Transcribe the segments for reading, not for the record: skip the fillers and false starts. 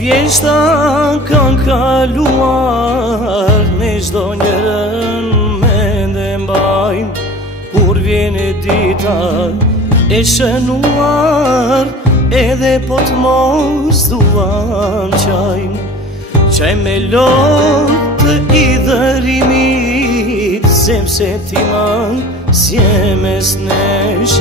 Vjeshta kanë kaluar, me çdo njërën mende mbajnë. Kur vjene dita e shënuar, edhe po t'mos duan qajnë. Qaj me lot të idhërimit, sepse ti man s'je mes nesh,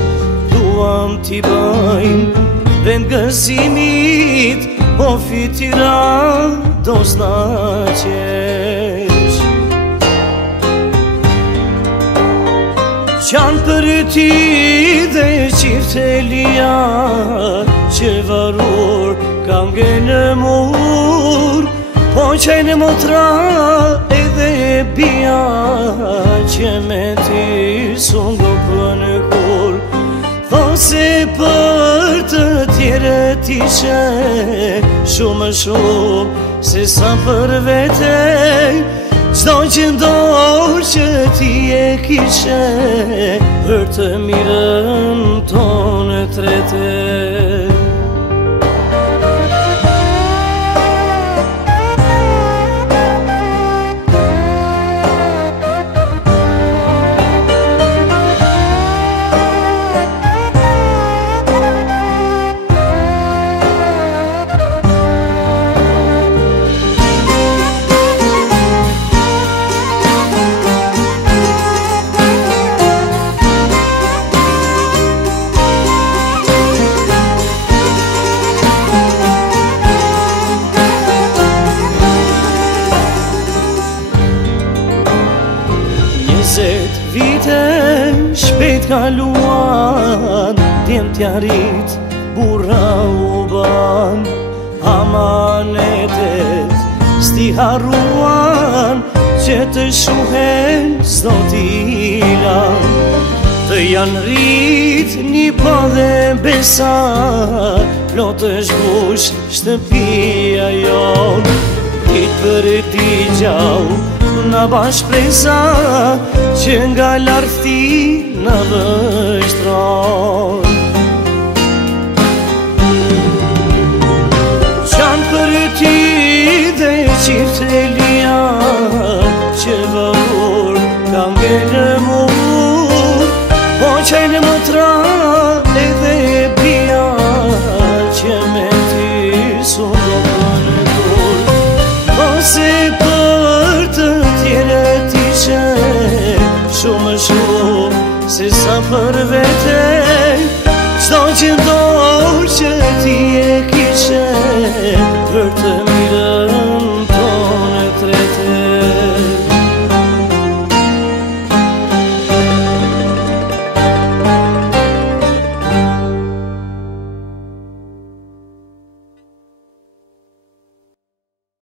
duam t'i bëjmë vend gëzimit, po fitira do s'na qesh. Qanë për ty dhe qifte lia, që varur kam gënë mur, po qaj në motra edhe bia, që me ti sun do pënë kur. Tho se për të tjere t'ishe shumë se sa për vete, çdo që ndorë që ti e kishe, për të mirën tonë trete. Vite shpejt kaluan, djem t'jarit, burra u ban. Amanetet s'ti harruan, që të shuhen s'do t'i lan. Të janë rrit një po dhe besa, plot është bush shtëpia jon. Dit për ti gjau na bash presa, që nga larti në vështron. Qanë për ty dhe qifte lia, që varur kam gënë mur, po qaj në motra